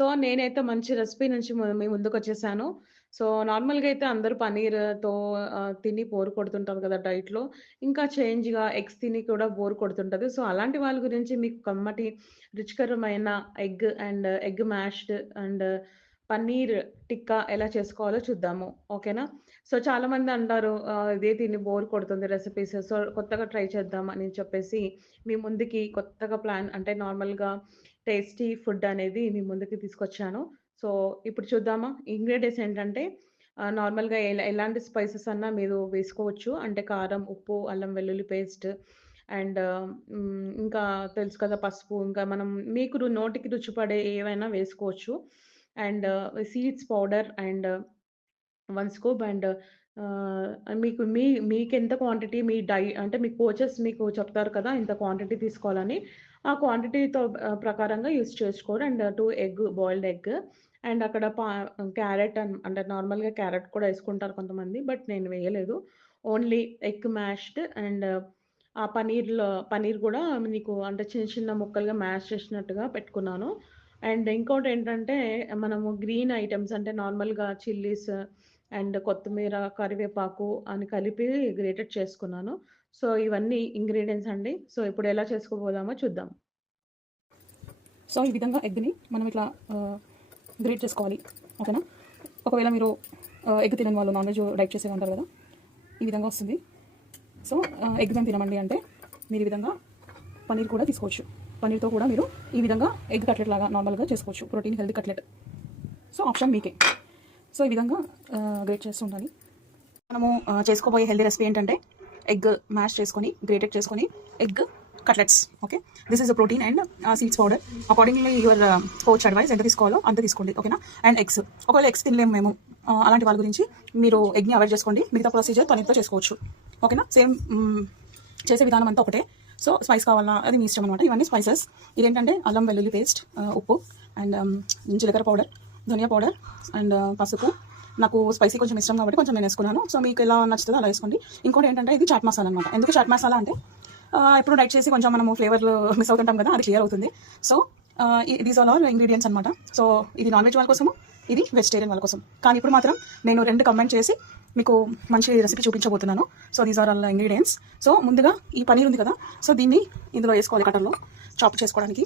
So, నేనైతే మంచి recipe నుంచి మీ ముందుకొచ్చేసాను. సో, నార్మల్‌గా అయితే అందరూ పన్నీర్‌తో తిని బోర్ కొడుతుంటారు కదా డైట్‌లో. ఇంకా చేంజ్‌గా ఎగ్స్ తిని కూడా బోర్ కొడుతుంటది. సో, అలాంటి వాళ్ళ గురించి మీకు కమ్మటి రుచికరమైన egg mashed and paneer tikka ఎలా చేసుకోవాలో చూద్దాము. ఓకేనా? సో, చాలామంది అంటారు ఇదే తిని బోర్ కొడుతుంది రెసిపీస్. సో, కొత్తగా ట్రై చేద్దాం అని చెప్పేసి మీ ముందుకి కొత్తగా ప్లాన్ అంటే నార్మల్‌గా టేస్టీ ఫుడ్ అనేది మీ ముందుకి తీసుకొచ్చాను. సో, ఇప్పుడు చూద్దామా? ఇంగ్రీడియెంట్స్ ఏంటంటే నార్మల్‌గా ఎలాంటి స్పైసెస్ అన్నా మీరు వేసుకోవచ్చు. అంటే కారం, ఉప్పు, అల్లం వెల్లుల్లి పేస్ట్ అండ్ ఇంకా తెలుసు కదా! పసుపు ఇంకా మనం మీకు నోటికి రుచి పడే ఏవైనా వేసుకోవచ్చు. And seeds powder and 1 scoop and ఆహ్, మీకు మీకెంత క్వాంటిటీ అంటే మీ కోచెస్ మీకు చెప్తారు కదా! ఇంత క్వాంటిటీ తీసుకోవాలని. ఆ క్వాంటిటీతో ప్రకారంగా యూజ్ చేసుకోవాలి. అండ్ 2 బాయిల్డ్ ఎగ్ అండ్ అక్కడ క్యారట్ అంటే నార్మల్‌గా క్యారట్ కూడా యేసుకుంటారు కొంతమంది. బట్ నేను వేయలేదు. ఓన్లీ ఎగ్ మ్యాష్డ్ అండ్ ఆ పన్నీర్ గూడా మీకు అంటే చిన్న చిన్న ముక్కలుగా మ్యాష్ చేసినట్టుగా పెట్టుకున్నాను. అండ్ ఇంకోటేంటంటే మనము గ్రీన్ ఐటెమ్స్ అంటే నార్మల్‌గా చిల్లీస్ అండ్ కొత్తిమీర, కరివేపాకు అని కలిపి గ్రేటెడ్ చేసుకున్నాను. సో, ఇవన్నీ ఇంగ్రీడియెంట్స్ అండి. సో, ఇప్పుడు ఎలా చేసుకోబోదామో చూద్దాం. సో ఈ విధంగా ఎగ్ని మనం ఇట్లా గ్రేట్ చేసుకోవాలి. ఓకేనా? ఒకవేళ మీరు ఎగ్ తినని వాళ్ళు నాన్ వెజ్ డైట్ చేసే ఉంటారు కదా, ఈ విధంగా వస్తుంది. సో ఎగ్ మేము తినమండి అంటే మీరు ఈ విధంగా పన్నీర్ కూడా తీసుకోవచ్చు. పన్నీర్తో కూడా మీరు ఈ విధంగా ఎగ్ కట్లెట్ లాగా నార్మల్గా చేసుకోవచ్చు. Protein healthy cutlet. So option మీకే. సో ఈ విధంగా గ్రేట్ చేస్తూ ఉండాలి. మనము చేసుకోబోయే హెల్తీ రెసిపీ ఏంటంటే ఎగ్ మ్యాష్ చేసుకొని గ్రేటెడ్ చేసుకొని egg cutlets. Okay, this is a protein and seeds powder. Accordingly your coach advice ఎంత తీసుకోవాలో అంత తీసుకోండి. ఓకేనా? అండ్ ఎగ్స్, ఒకవేళ ఎగ్స్ తినలేము మేము అలాంటి వాళ్ళ గురించి మీరు ఎగ్ని అవాయిడ్ చేసుకోండి. మిగతా ప్రొసీజర్ పన్నీర్తో చేసుకోవచ్చు. ఓకేనా? సేమ్ చేసే విధానం అంతా ఒకటే. సో స్పైస్ కావాలా అది మీ ఇష్టం అనమాట. ఇవన్నీ స్పైసెస్. ఇదేంటంటే అల్లం వెల్లుల్లి పేస్ట్, ఉప్పు అండ్ జీలకర్ర పౌడర్, ధనియా పౌడర్ అండ్ పసుపు. నాకు స్పైసీ కొంచెం ఇష్టం కాబట్టి కొంచెం నేను వేసుకున్నాను. సో మీకు ఎలా నచ్చుతుందో అలా వేసుకోండి. ఇంకోటి ఏంటంటే ఇది చాట్ మసాలా అనమాట. ఎందుకు చాట్ మసాలా అంటే ఎప్పుడు డైట్ చేసి కొంచెం మనము ఫ్లేవర్లు మిస్ అవుతుంటాం కదా, అది క్లియర్ అవుతుంది. So these all are ingredients అనమాట. సో ఇది నాన్ వెజ్ వాళ్ళ కోసము, ఇది వెజిటేరియన్ వాళ్ళ కోసం. కానీ ఇప్పుడు మాత్రం నేను 2 కంబైన్ చేసి మీకు మంచి రెసిపీ చూపించబోతున్నాను. So these are all ingredients. So ముందుగా ఈ పనీర్ ఉంది కదా, సో దీన్ని ఇందులో వేసుకోవాలి కటర్లో చాప్ చేసుకోవడానికి.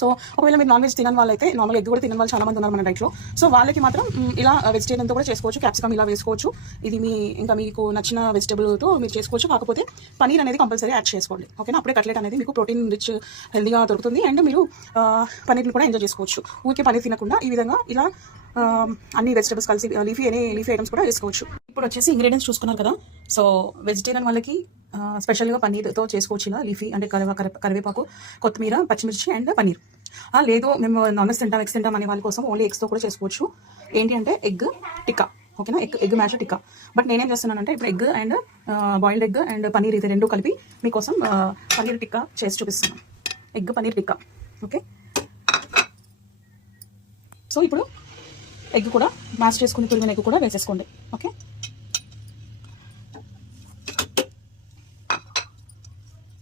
సో ఒకవేళ మీరు నాన్ వెజ్ తినని వాళ్ళైతే, నార్మల్ ఎగ్ కూడా తినని వాళ్ళు చాలా మంది ఉన్నారు మన డైట్లో. సో వాళ్ళకి మాత్రం ఇలా వెజిటేరియన్తో కూడా చేసుకోవచ్చు. క్యాప్సికమ్ ఇలా వేసుకోవచ్చు. ఇది ఇంకా మీకు నచ్చిన వెజిటబుల్తో మీరు చేసుకోవచ్చు. కాకపోతే పనీర్ అనేది కంపల్సరీ యాడ్ చేసుకోండి. ఓకేనా? అప్పుడే కట్లెట్ అనేది మీకు ప్రోటీన్ రిచ్ హెల్దీగా దొరుకుతుంది. అండ్ మీరు పనీర్ని కూడా ఎంజాయ్ చేసుకోవచ్చు. ఊరికే పనీర్ తినకుండా ఈ విధంగా ఇలా అన్ని వెజిటబుల్స్ కలిసి లీఫీ ఐటమ్స్ కూడా వేసుకోవచ్చు. ఇప్పుడు వచ్చేసి ఇంగ్రీడియంట్స్ చూసుకున్నారు కదా. సో వెజిటేరియన్ వాళ్ళకి స్పెషల్గా పన్నీర్తో చేసుకోవచ్చు. ఇలా లీఫీ అంటే కరివేపాకు, కొత్తిమీర, పచ్చిమిర్చి అండ్ పన్నీర్. లేదు మేము నాన్ వెజ్ తింటాం, ఎగ్స్ తింటాం అనే వాళ్ళ కోసం ఓన్లీ ఎగ్స్తో కూడా చేసుకోవచ్చు. ఏంటి అంటే ఎగ్ టిక్కా. ఓకేనా? Egg mash tikka. బట్ నేనేం చేస్తున్నానంటే ఇప్పుడు egg and boiled egg and paneer ఇది 2 కలిపి మీకోసం పన్నీర్ టిక్కా చేసి చూపిస్తున్నాను. Egg paneer tikka. Okay, so ఇప్పుడు ఎగ్ కూడా మ్యాష్ చేసుకుని తురిమిన ఎగ్ కూడా వేసేసుకోండి. ఓకే,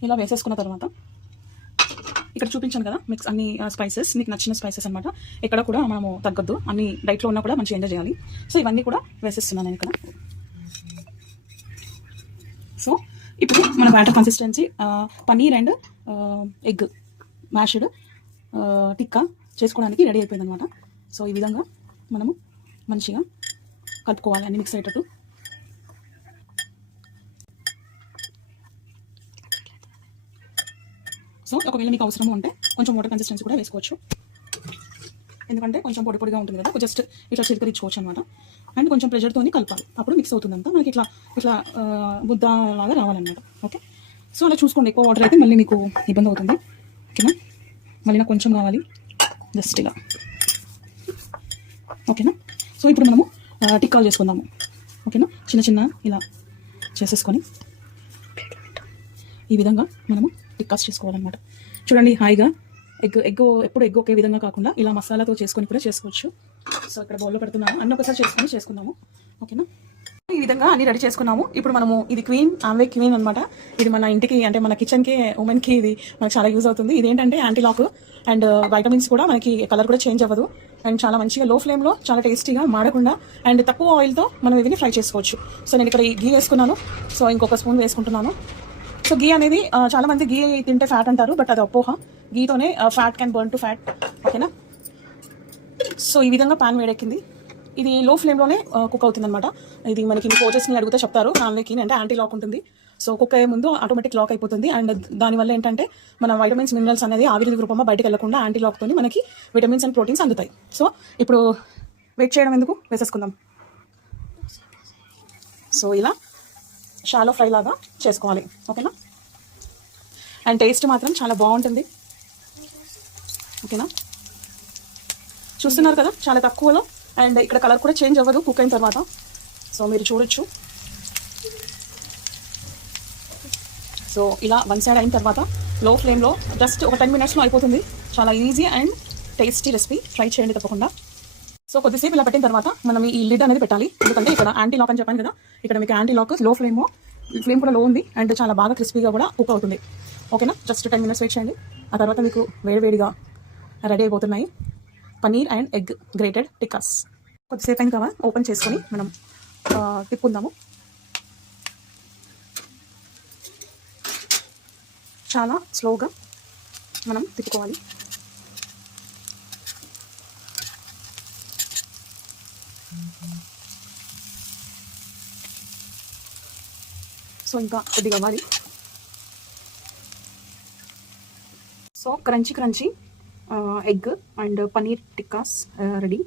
ఇలా వేసేసుకున్న తర్వాత ఇక్కడ చూపించాను కదా మిక్స్ అన్ని స్పైసెస్, మీకు నచ్చిన స్పైసెస్ అనమాట. ఎక్కడ కూడా మనము తగ్గద్దు, అన్ని డైట్లో ఉన్నా కూడా మంచిగా ఎంజాయ్ చేయాలి. సో ఇవన్నీ కూడా వేసేస్తున్నాను నేను ఇక్కడ. సో ఇప్పుడు మన batter consistency paneer and egg mashed tikka చేసుకోవడానికి రెడీ అయిపోయింది అనమాట. సో ఈ విధంగా మనము మంచిగా కలుపుకోవాలి, అన్ని మిక్స్ అయ్యేటట్టు. సో ఒకవేళ మీకు అవసరం ఉంటే కొంచెం వాటర్ కన్సిస్టెన్సీ కూడా వేసుకోవచ్చు. ఎందుకంటే కొంచెం పొడి పొడిగా ఉంటుంది కదా, జస్ట్ ఇట్లా చిలకరించుకోవచ్చు అనమాట. అండ్ కొంచెం ప్రెషర్తో కలపాలి, అప్పుడు మిక్స్ అవుతుందంతా మనకి ఇట్లా ఇట్లా ముద్ద లాగా రావాలన్నమాట. ఓకే, సో అలా చూసుకోండి. ఎక్కువ వాటర్ అయితే మళ్ళీ మీకు ఇబ్బంది అవుతుంది. ఓకేనా? మళ్ళీ నాకు కొంచెం కావాలి, జస్ట్ ఇలా. ఓకేనా? సో ఇప్పుడు మనము టిక్కాలు చేసుకుందాము. ఓకేనా? చిన్న చిన్న ఇలా చేసేసుకొని ఈ విధంగా మనము టిక్కాస్ చేసుకోవాలన్నమాట. చూడండి హాయిగా ఎగ్ ఒకే విధంగా కాకుండా ఇలా మసాలాతో చేసుకొని కూడా చేసుకోవచ్చు. సో ఇక్కడ బౌల్లో పెడుతున్నాను, అన్నీ ఒకసారి చేసుకుందాము. ఓకేనా? ఈ విధంగా అన్ని రెడీ చేసుకున్నాము. ఇప్పుడు మనము ఇది క్వీన్ ఆమ్లే క్వీన్ అనమాట. ఇది మన ఇంటికి అంటే మన కిచెన్కి ఉమెన్కి ఇది మనకి చాలా యూజ్ అవుతుంది. ఇదేంటంటే యాంటీ లాక్ అండ్ వైటమిన్స్ కూడా మనకి కలర్ కూడా చేంజ్ అవ్వదు అండ్ చాలా మంచిగా లో ఫ్లేమ్లో చాలా టేస్టీగా మాడకుండా అండ్ తక్కువ ఆయిల్తో మనం ఇవిని ఫ్రై చేసుకోవచ్చు. సో నేను ఇక్కడ ఈ ఘీ వేసుకున్నాను. సో ఇంకొక స్పూన్ వేసుకుంటున్నాను. సో ఘీ అనేది చాలా మంది ఘీ తింటే ఫ్యాట్ అంటారు, బట్ అది అపోహ. ఘీతోనే fat can burn to fat. ఓకేనా. సో ఈ విధంగా ప్యాన్ వేడెక్కింది. ఇది లో ఫ్లేమ్లోనే కుక్ అవుతుంది అనమాట. ఇది మనకి కోచెస్ని అడిగితే చెప్తారు ఆమ్లేకి అంటే యాంటీ లాక్ ఉంటుంది. సో కుక్ అయ్యే ముందు ఆటోమేటిక్ లాక్ అయిపోతుంది అండ్ దానివల్ల ఏంటంటే మన వైటమిన్స్ మినరల్స్ అనేది ఆవిరి రూపంలో బయటకు వెళ్లకుండా యాంటీ లాక్తో మనకి విటమిన్స్ అండ్ ప్రోటీన్స్ అందుతాయి. సో ఇప్పుడు వెయిట్ చేయడం ఎందుకు, వేసేసుకుందాం. సో ఇలా షాలో ఫ్రై లాగా చేసుకోవాలి. ఓకేనా. అండ్ టేస్ట్ మాత్రం చాలా బాగుంటుంది. ఓకేనా. చూస్తున్నారు కదా చాలా తక్కువలో అండ్ ఇక్కడ కలర్ కూడా చేంజ్ అవ్వదు కుక్ అయిన తర్వాత. సో మీరు చూడొచ్చు. సో ఇలా వన్ సైడ్ అయిన తర్వాత లో ఫ్లేమ్లో జస్ట్ ఒక 10 minutesలో అయిపోతుంది. చాలా easy and tasty recipe. Try చేయండి తప్పకుండా. సో కొద్దిసేపు ఇలా పెట్టిన తర్వాత మనం ఈ లిడ్ అనేది పెట్టాలి. ఎందుకంటే ఇక్కడ యాంటీ లాక్ అని చెప్పాను కదా, ఇక్కడ మీకు యాంటీ లాక్ లో ఫ్లేమ్ కూడా లో ఉంది అండ్ చాలా బాగా క్రిస్పీగా కూడా కుక్ అవుతుంది. ఓకేనా. జస్ట్ 10 minutes వెయిట్ చేయండి. ఆ తర్వాత మీకు వేడివేడిగా రెడీ అయిపోతున్నాయి paneer and egg grated tikkas. కొద్దిసేపు అయిన తర్వాత ఓపెన్ చేసుకొని మనం తిప్పుకుందాము. చాలా స్లోగా మనం తిప్పుకోవాలి. సో ఇంకా కొద్దిగా అవ్వాలి. So crunchy egg and paneer tikkas ready.